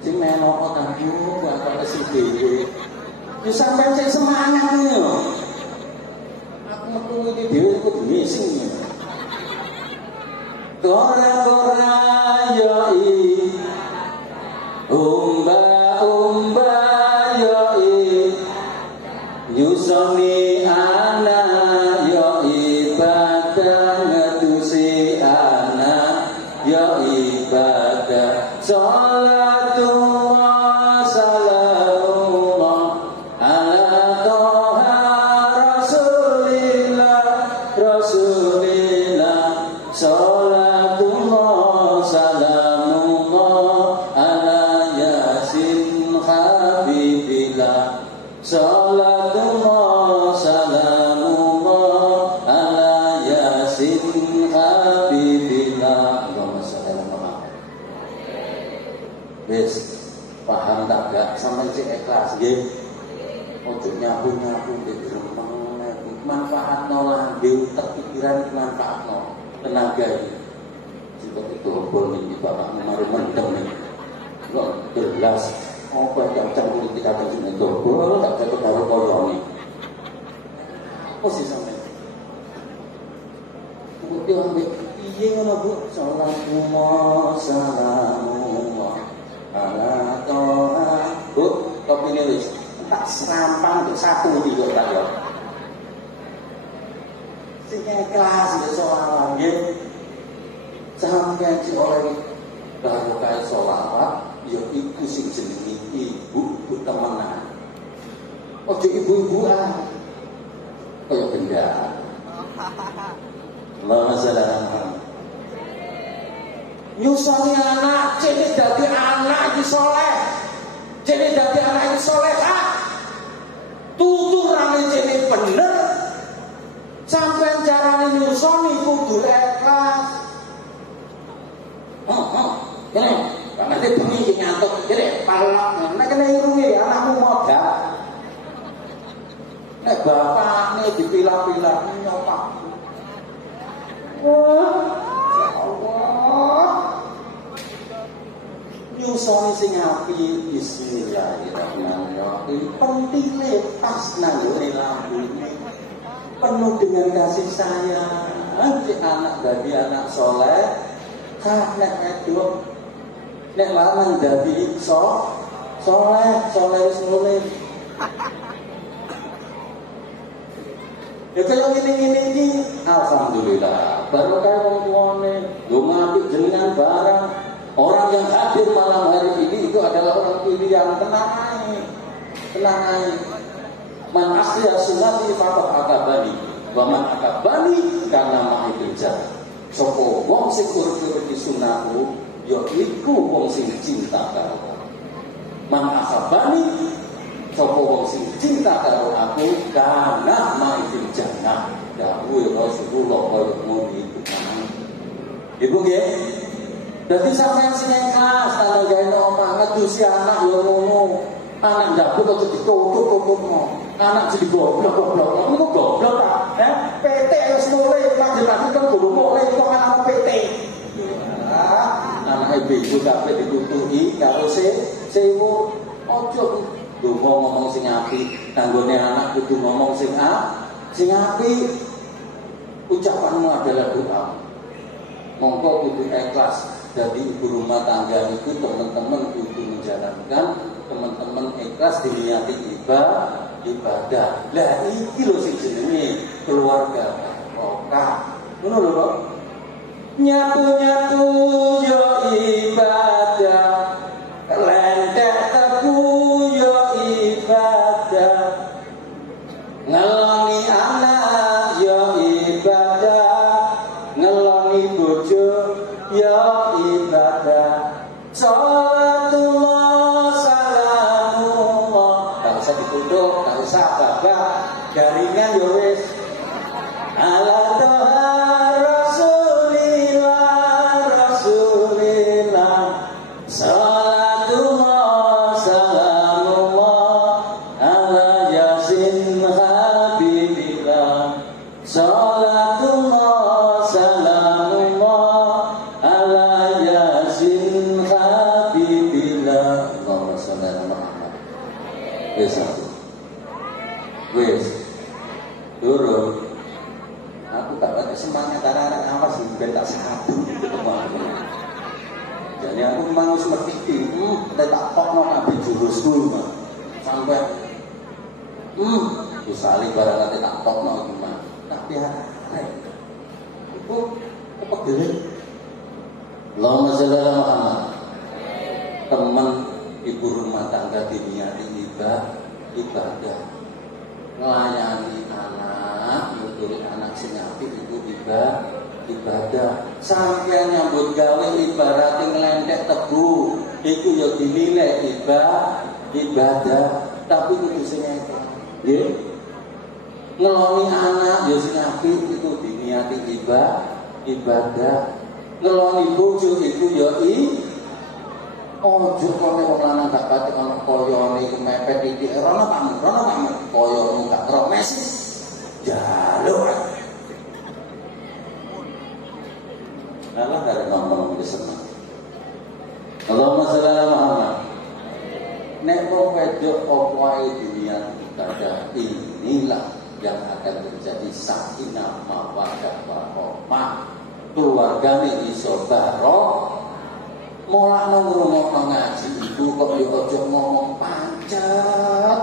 Sing menoko tangi bakal sing dhewe. Wis sampeyan sing semangat yo. Aku metu iki dhewe kudu ngising. Kora yoi. Umba yoi. Nyusoni anak yo ibadah ngedusi anak yo ibadah salatullah salamullah ala toha rasulillah salatullah salamullah ala yasin habibillah salatullah salamullah ala yasin habibillah. Allahumma shalli ala Muhammad. Wis paham tak gak sampeyan sing ikhlas nggih. Ojo nyapu-nyapu nggih gremeng manfaatno lah nggih pikiran manfaatno tenaga iki. Jika itu bol niki Bapak mari mendem niki. Kok gelas Apa yang campur kita penting itu? Kalau tak cocok karo koyone. Apa sih sampe? Kemudian ambil piye ngono Bu? Salamullah salamullah ala toha. Bu, kopi ini wis tak serampang untuk satu tiga tak ya. Sing ikhlas ya selawat nggih. Sampeyan sing oleh karo kae selawat ya iku sing jenenge ibu temenan. Ojo ibu-ibuan. Kaya benda. Masalah. Nyusoni anak, cene dadi anak iki saleh. Cene dadi anak iki saleh, ah. Tuturane cene bener. Sampeyan carane nyusoni kudu ikhlas. Kene, nanti bengi iki ngantuk, kene palak, nek kene irunge anakmu modal. Nek bapakne dipilah-pilah nyopak. Ya Allah. Nyusoni sing apik bismillahirrahmanirrahim. Pentile pas nang lampu ini. Penuh dengan kasih sayang. Anak dadi anak soleh. Nek wedok nek lanang dadi soleh wis mulih. Ya kaya ngene-ngene iki alhamdulillah barokah wong tuane yo ngapik jenengan barang. Orang yang hadir malam hari ini itu adalah orang pilihan. Tenang ae. Man asliya sunnati faqad akabani wa man akabani kana ma'idul jannah. Sopo wong sing urip di sunahku ya iku wong sing cinta karo man akabani. Sopo wong sing cinta karo aku kana ma'idul jannah. Dawuh Rasulullah kaya ngono iku. Ibu nggih. Dadi sampeyan sing ikhlas kalau gawe omah ngedusi anak yo ngono. Anak ndabuk kok ditutup-tutupno. Anak jadi goblok-goblok. Niku goblok ta? PT wis mulai panjenengan kan kudu mulai kok anak PT. Anak ibu kabeh ditutuhi karo sewu. Ojo ngomong sing apik. Kanggone anak kudu ngomong sing apik. Ucapanmu adalah doa. Monggo kudu ikhlas. Jadi ibu rumah tangga itu teman-teman kudu menjalankan, teman-teman ikhlas diniati ibadah. Lah iki lho sing jenenge keluarga barokah. Ngono lho kok. Nyatu-nyatu yo ibadah. Lentek tebu yo ibadah. Ngeloni anak yo ibadah. Ngeloni bojo yo ibadah. Salatullah salamullah. Tak usah ditutup, tak usah babak. Garingan yo wis. Ala toha Rasulillah. Salatullah salamullah ala yasin habibillah. Salatullah salamullah ala yasin habibillah. Allahumma shalli ala Muhammad. Wes turun. Aku tak ada semangat anak-anak awas ben tak satu ketemu aku. Jadi aku memang seperti itu, tak pokno nabi jurusku sampai saling barang nanti tak pokno gimana. Tapi aku kepegel. Allahumma sholli ala Muhammad. Teman ibu rumah tangga diniati ibadah. Melayani anak, nuturi anak sing apik itu ibadah. Sampeyan nyambut gawe ibarat ngelentek tebu, iku ya dinilai ibadah, tapi kudu sing akeh. Nggih. Ngeloni anak ya sing apik itu diniati ibadah. Ngeloni bojo iku ya ojo kok nek wong lanang gak pati ana koyone iku mepet iki rono kamu koyomu gak ro mesis jaluk Allah gak ngomong di sana. Allahumma sholli ala Muhammad. Nek inilah yang akan terjadi sakinah mawaddah warahmah. Keluargane iso barok. Mola ngrungokno ngaji iku kok yo aja ngomong pancet.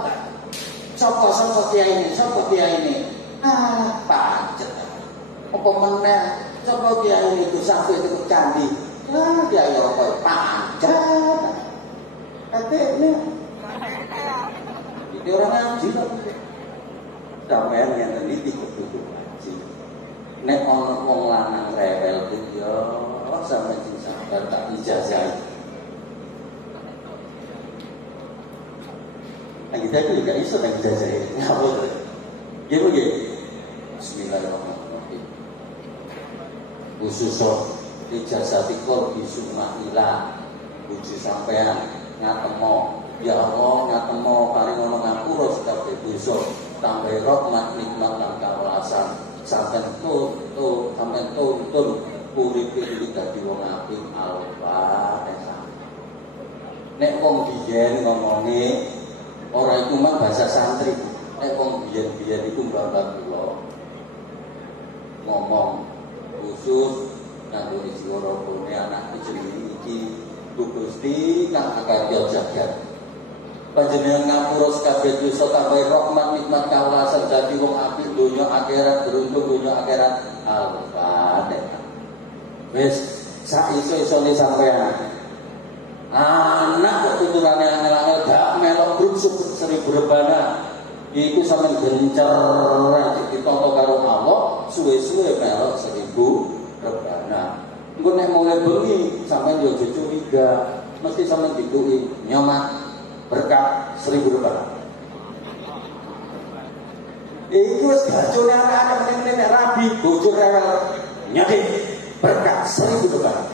Sapa kiai ini? Ah, pancet. Apa meneh sapa kiai itu sampai itu candi. Ah, kiai kok pancet. Katene iki orang ngaji kok. Sampeyan yang teliti kudu ngaji. Nek ana wong lanang rewel kuwi yo sampe sing sabar tak ijazah. Nah kita itu juga iso tak ijazah. Ngapa? Ya begitu. Bismillahirrahmanirrahim. Khusus ijazah tikor bismillah. Puji sampean ngatemo. Ya Allah ngatemo paring ono ngapura kabeh dosa. Tambah rahmat nikmat lan kawelasan. Sampeyan tuntun uripe iki dadi wong apik Al-Fatihah. Nek wong biyen ngomonge ora iku mah bahasa santri. Nek wong biyen iku mbah kula ngomong khusus kanggo Iswara Bone anak jeneng iki Gusti kang akarya jagat. Panjenengan ngapura kabeh dosa tambah rahmat nikmat kawelasan dadi wong apik donya akhirat beruntung donya akhirat Al-Fatihah. Wis sak iso-isone sampean. Anak keturunane angel-angel gak melok grup seribu rebana. Iku sampean gencer ditonton karo Allah, suwe-suwe melok 1000 rebana. Engko nek mulai bengi sampean yo aja curiga, mesti sampean dituki nyomat berkah 1000 rebana. Iku wis gacone anak-anak nek rabi bojo rewel nyadek berkah 1000 rebana.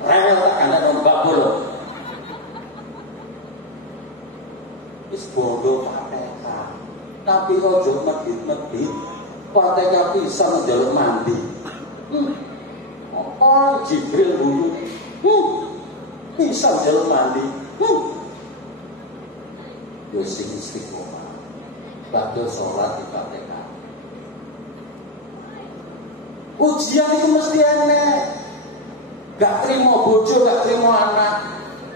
Rewel tak kandhane mbak bolo. Wis bodoh Fatihah. Tapi ojo medhit-medhit. Fatihah pisan njaluk mandi. Apa Jibril dulu? Pisan njaluk mandi. Yo sing istiqomah. Badhe salat di Fatihah. Ujian itu mesti enek. Gak terima bojo, gak terima anak.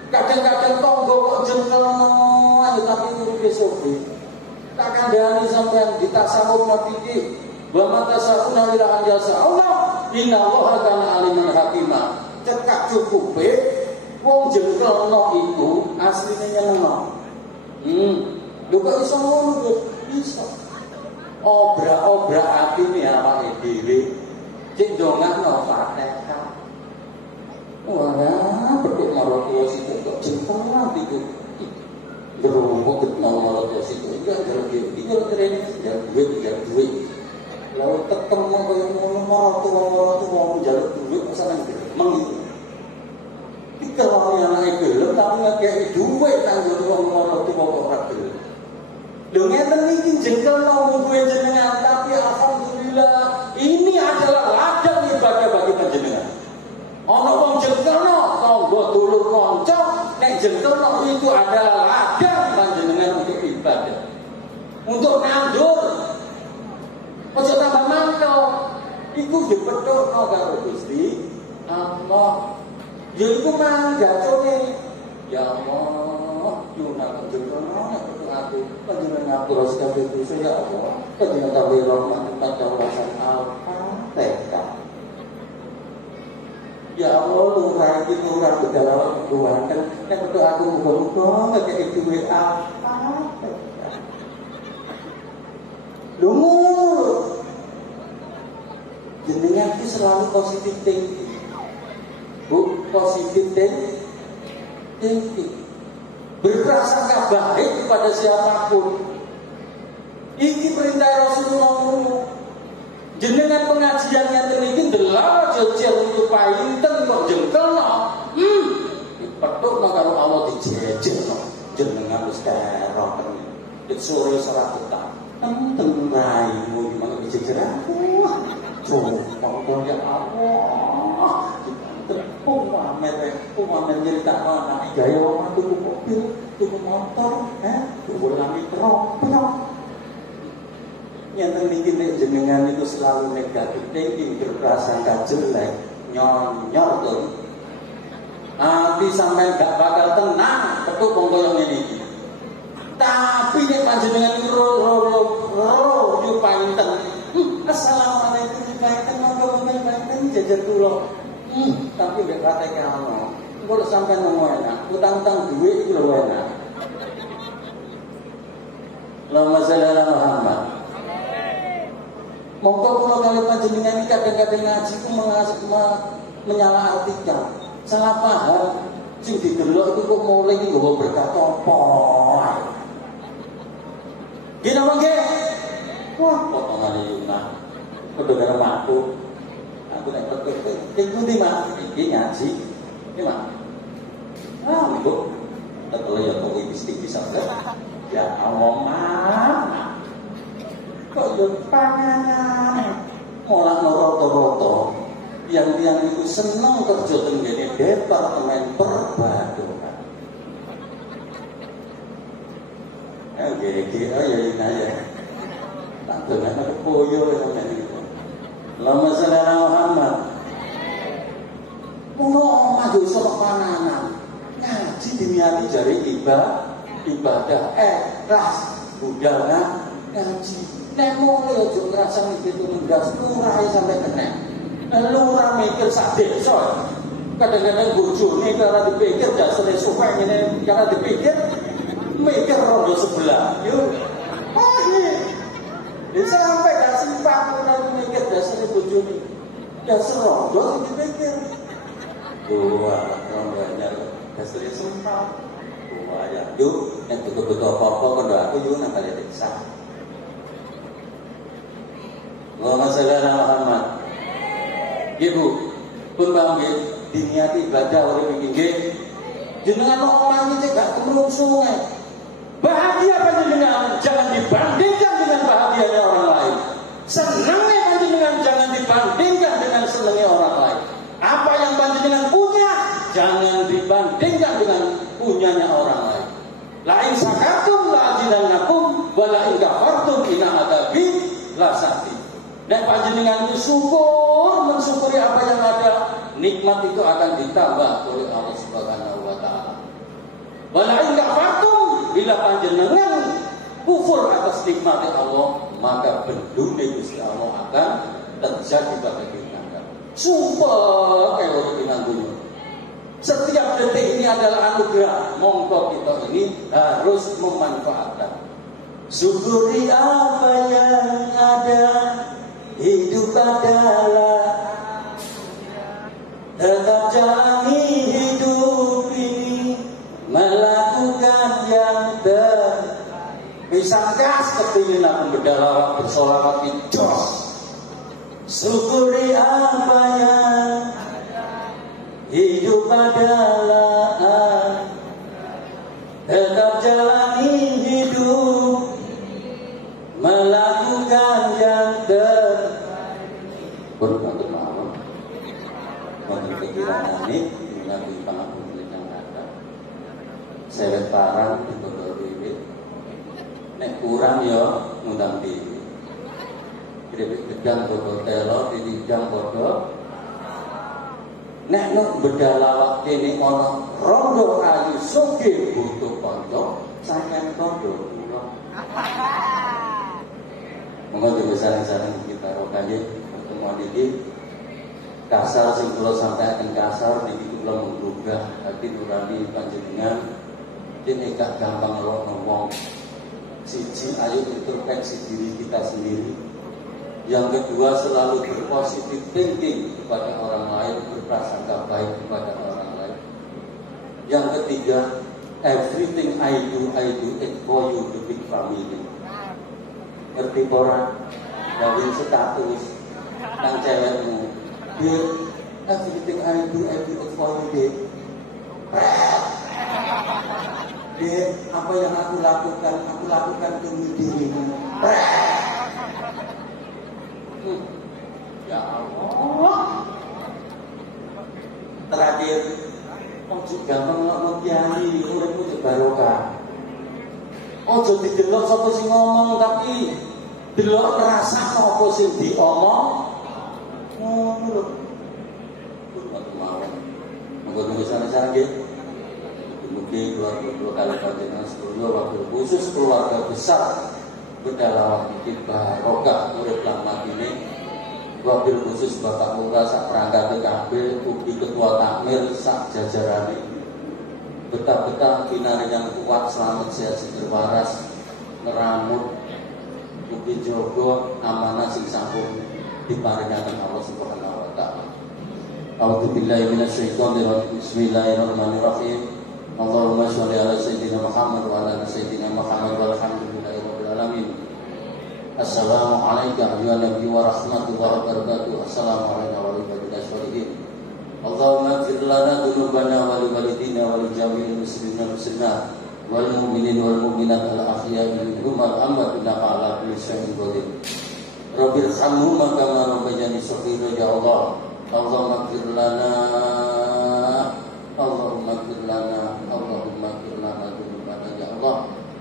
Kadang-kadang tonggo kok jengkelno ayo tapi uripe sobe. Tak kandhani sampean ditasawuf niki. Wa mata sauna ila anjasa Allah. Inna Allah kana aliman hakimah. Cekak cukupe wong jengkelno iku asline nyenengno. Lho kok iso ngono lho? Iso. Obrak-obrak atine awake dhewe. Cek ndongakno Fatihah. Wah, betul marotua situ kok jengkelan itu. Gerobok ketemu marotua situ. Enggak keren duit. Lalu ketemu kaya ngono marotua njaluk duit sampeyan gremeng itu. Iki kalau anake gelem tapi ngekeki duit kanggo wong marotua kok ora gelem. Lho ngeten iki jengkelno mungguhe jenengan tapi alhamdulillah ini adalah ladang ibadah bagi panjenengan. Ana wong jengkelno tangga dulur kanca nek jengkelno itu adalah ladang panjenengan untuk ibadah. Untuk nandur. Aja tambah mantau. Iku dipethukno karo Gusti Allah. Ya iku manggacone. Ya Allah, nyuwun jengkelno nek aku panjenengan ngapura kabeh dosa ya Allah. Panjenengan tambah rahmat pada ulasan Al-Fatihah. Ya Allah, lurah iki lurah bedalawa kuwatan. Nek betul aku muga-muga ngekeki duit apa. Lumur. Jenengan iki selalu positif thinking. Bu, positif thinking. Berprasangka baik kepada siapapun. Iki perintah Rasulullah. Jenengan pengajian yang iki ndelok jejel untuk painten kok jengkelno. Petukno karo Allah dijejelno. Jenengan wis kero tenan. Wis sore ora betah. Teng raimu gimana dijejeran? Coba ya Allah. Pamer nyerita anak gaya wong tuku mobil, tuku motor, tuku lampu terong. Yang niki nek jenengan itu selalu negatif thinking, berprasangka jelek, nyor tuh. Nanti sampai gak bakal tenang, betul kongko yang ini. Tapi nek panjenengan itu yo panten. Assalamualaikum panten monggo panten jajar kula. Tapi gak kateke ana. Engko sampean ngomong enak, utang-utang duit iku lho enak. Allahumma shalli ala Muhammad. Monggo kula kali panjenengan iki kadang-kadang ngaji ku menyalahartikan, salah paham. Sing didelok iku kok mulai iki nggawa berkah apa ae. Gini mangke. Wah, potongane Yuna. Padha karo aku. Aku nek iku ndi Mas? Iki ngaji. Iki Mas. Bu. Tetep ya kok iki bisa enggak? Ya Allah, Mas. Kok yo panganan mola roto-roto yang itu seneng kerja tenggene departemen perbadokan. Oke, oh ya ini aja. Tak dengar koyo sampeyan itu. Allahumma shalli ala Muhammad. Mono omah yo iso panganan. Ngaji diniati jare ibadah ras budal ngaji. Nek mulai aja ngrasani gitu ndas lurah sampai kena. Lurah mikir sak desa. Kadang-kadang bojone cara dipikir dasare supaya ngene cara dipikir mikir rondo sebelah. Yo. Oh iya. Sampai gak sempat ora mikir dasare bojone. Dasar rondo sing dipikir. Wah, rondo anyar dasare sempat. Wah ya. Yuk, nek betul-betul apa-apa kok aku yo nang kali desa. Allahumma shalli ala Muhammad. Ibu, pun bangge diniati ibadah oleh nggih. Jenengan omah iki gak kemrung sungai. Bahagia panjenengan jangan dibandingkan dengan bahagianya orang lain. Senangnya panjenengan jangan dibandingkan dengan senangnya orang lain. Apa yang panjenengan punya jangan dibandingkan dengan punyanya orang lain. La in syakartum la azidannakum wa la in kafartum inna adzabi lasati. Dan panjenengan itu mensyukuri apa yang ada, nikmat itu akan ditambah oleh Allah Subhanahu wa taala. Wala in kafartum, bila panjenengan kufur atas nikmat Allah, maka bendune Gusti Allah akan terjadi pada kita. Sumpah kayak orang binanggung. Setiap detik ini adalah anugerah. Monggo kita ini harus memanfaatkan. Syukuri apa yang ada. Hidup adalah tetap jalani hidup ini, melakukan yang bisa gas kepingin aku berdalawat bersolawat di jos. Syukuri apa yang hidup adalah tetap jalani hidup, melakukan yang berbantu malam, bantu pikiran ini, melalui panggung yang ada. Sewet parang di botol bibit, nek kurang ya ngundang bibit. Bibit gedang botol telo, di gedang botol. Nek nuk bedalawak kini ono rondo ayu soge butuh konco, sampean kondo pulo. Monggo dibesarkan kita rokaje. Niki kasar sing kula sampaikan kasar niki kula menggugah hati nurani panjenengan. Dene gak gampang ngomong. Siji ayo introspeksi diri kita sendiri. Yang kedua selalu berpositif thinking kepada orang lain, berprasangka baik kepada orang lain. Yang ketiga, everything I do it for you, the big family. Ngerti orang dari status yang cewekmu, dia everything I do it for you, dia apa yang aku lakukan demi dirimu. Ya Allah. Terakhir, ojo gampang ngomong kiai, uripmu barokah. Ojo didelok sapa sing ngomong tapi delok ngrasakno apa sing diomong ngono lho. Monggo tulisan-tulisan nggih. Mungkin keluarga kali panjenengan sedaya wakil khusus keluarga besar Bedalawan iki barokah urip lan matine. Wakil khusus Bapak Lurah sak perangkat kabeh ugi ketua takmir sak jajarane. Betah-betah pinane yang kuat selamat sehat seger waras ngeramut mugi jaga amanah sing sampun diparingaken Allah Subhanahu wa taala. A'udzu billahi minasyaitonir rajim. Bismillahirrahmanirrahim. Allahumma sholli ala sayyidina Muhammad wa ala sayyidina Muhammad walhamdulillahi rabbil alamin. Assalamu alayka ayyuhan nabiy wa rahmatullahi wa barakatuh. Assalamu alayna wa ala sholihin. Allahumma ighfir lana dzunubana wa li walidina wa li jami'il muslimina wal muslimat wal mu'minin wal mu'minat al ahya'i minhum wal amwat innaka ala kulli syai'in qadir. Rabbil irhamhuma kama rabbayani shaghira ya Allah. Allahumma ighfir lana Allahumma ighfir lana Allahumma ighfir lana dzunubana ya Allah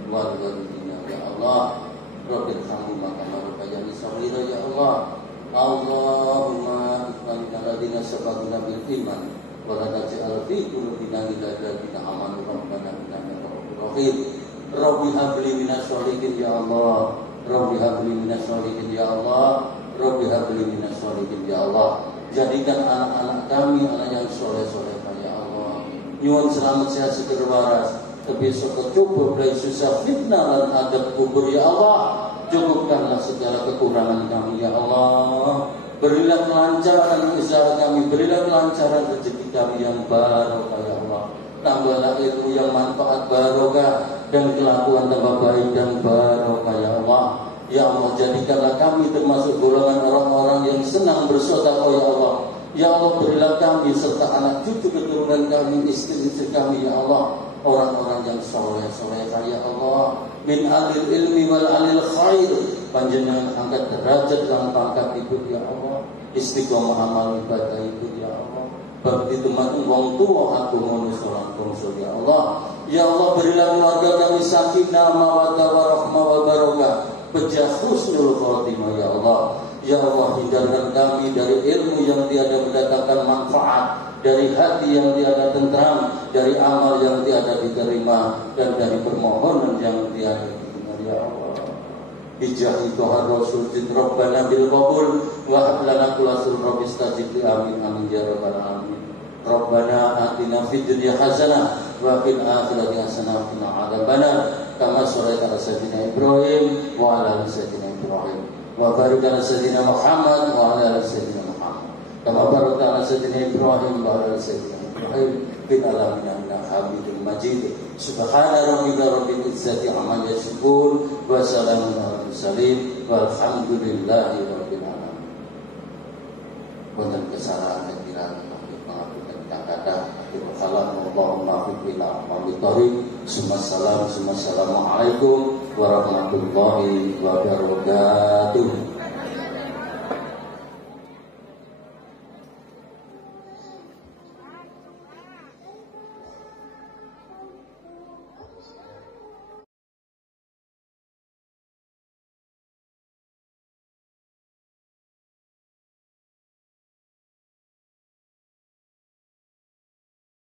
wal walidina ya Allah. Rabbil irhamhuma kama rabbayani shaghira ya Allah. Allahumma ikhwanina ladina sabaquna bil iman wa la taj'al fi qulubina ghillan amanu rabbana innaka ra'ufur rahim. Rabbi habli minas sholihin ya Allah. Rabbi habli minas sholihin ya Allah. Rabbi habli minas sholihin ya Allah. Jadikan anak-anak kami anak yang soleh-soleh ya Allah. Nyuwun selamat sehat seger waras. Besok kecukup dari susah fitnah dan adab kubur ya Allah. Cukupkanlah segala kekurangan kami ya Allah. Berilah kelancaran usaha kami, berilah kelancaran rezeki kami yang barokah ya Allah. Tambahlah ilmu yang manfaat barokah dan kelakuan tambah baik dan barokah ya Allah. Ya Allah, jadikanlah kami termasuk golongan orang-orang yang senang bersedekah ya Allah. Ya Allah, berilah kami serta anak cucu keturunan kami, istri-istri kami ya Allah, orang-orang yang soleh-soleh ya Allah. Min alil ilmi wal alil khair. Panjenengan angkat derajat dan pangkat itu ya Allah. Istiqomah amal ibadah itu ya Allah. Bakti teman wong tua aku ngono salat konsol ya Allah. Ya Allah, berilah keluarga kami sakinah mawaddah warahmah wabarakatuh. Pejah husnul khotimah ya Allah. Ya Allah, hindarkan kami dari ilmu yang tiada mendatangkan manfaat, dari hati yang tiada tentram, dari amal yang tiada diterima, dan dari permohonan yang tiada diterima ya Allah. Bijahi Tuhan Rasul Rabbana bil qabul wa hab lana kulla sirrin istajib li amin amin ya rabbal alamin. Rabbana atina fid dunya hasanah wa fil akhirati hasanah wa qina adzabannar. Kama sholaita ala sayyidina Ibrahim wa ala ali sayyidina Ibrahim. Wa barik ala sayyidina Muhammad wa ala ali sayyidina Muhammad. Kama barakta ala sayyidina Ibrahim wa ala ali sayyidina Ibrahim fil alamin innaka Hamidum Majid. Subhana rabbika rabbil izzati amma yasifun wa salamun alal mursalin walhamdulillahi rabbil alamin. Wonten kesalahan kiraan mengapunten kata Allahumma fiqina wa bitariq. Assalamualaikum warahmatullahi wabarakatuh.